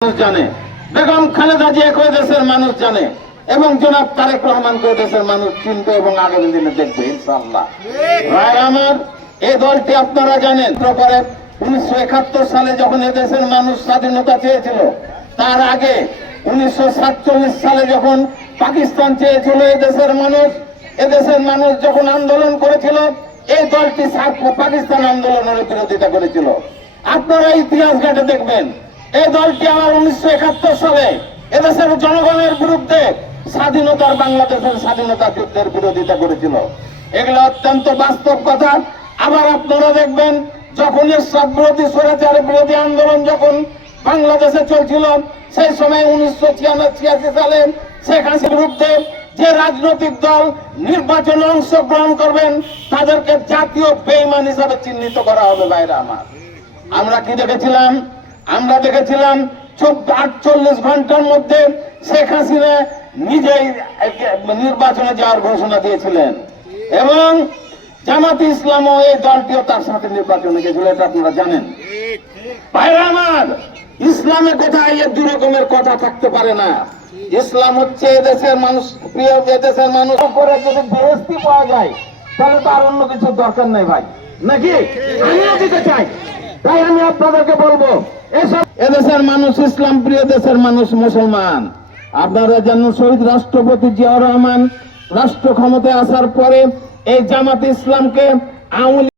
জানে, বেগম খালেদা জিয়াকে দেশের মানুষ জানে এবং জনাব তারেক রহমানকে দেশের মানুষ চিনবে এবং আগামী দিনে দেখবে ইনশাআল্লাহ। ভাই আমার, এই দলটি আপনারা জানেন পরে 1971 সালে যখন এদেশের মানুষ স্বাধীনতা চেয়েছিল, তার আগে 1947 সালে যখন পাকিস্তান চেয়েছিল এদেশের মানুষ যখন আন্দোলন করেছিল, এই দলটি পাকিস্তান আন্দোলনের বিরোধিতা করেছিল। আপনারা ইতিহাস ঘেঁটে দেখবেন, এই দলটি আমার 1971 সালে এদেশের জনগণের বিরুদ্ধে বাংলাদেশের স্বাধীনতা যুদ্ধের বিরোধিতা করেছিল। এগুলো অত্যন্ত বাস্তব কথা। আবার আপনারা দেখবেন, যখন এরশাদ বিরোধী স্বৈরাচার বিরোধী আন্দোলন যখন বাংলাদেশে চলছিল, সেই সময় 1986 সালে শেখ হাসিনার বিরুদ্ধে যে রাজনৈতিক দল নির্বাচনে অংশগ্রহণ করবেন তাদেরকে জাতীয় বেঈমান হিসাবে চিহ্নিত করা হবে। ভাইরা আমার, আমরা কি দেখেছিলাম? আমরা দেখেছিলাম 48 ঘন্টার মধ্যে শেখ হাসিনা নিজেই নির্বাচনে যাওয়ার ঘোষণা দিয়েছিলেন এবং জামাতে ইসলামও এই দলটিও তার সাথে নির্বাচনে গেছিল, এটা আপনারা জানেন। ভাইরা আমার, ইসলামে কোথায় এই দুই রকমের কথা থাকতে পারে না। ইসলাম হচ্ছে এদেশের মানুষ প্রিয়, এদেশের মানুষ করে যদি বেহেশতি পাওয়া যায় তাহলে তো আর অন্য কিছু দরকার নেই ভাই, নাকি? আমিও দিতে চাই। তাই আমি আপনাদেরকে বলবো, এসব এদেশের মানুষ ইসলাম প্রিয়, দেশের মানুষ মুসলমান। আপনারা জানেন, শহীদ রাষ্ট্রপতি জিয়াউর রহমান রাষ্ট্র ক্ষমতায় আসার পরে এই জামাতে ইসলামকে আওয়ামী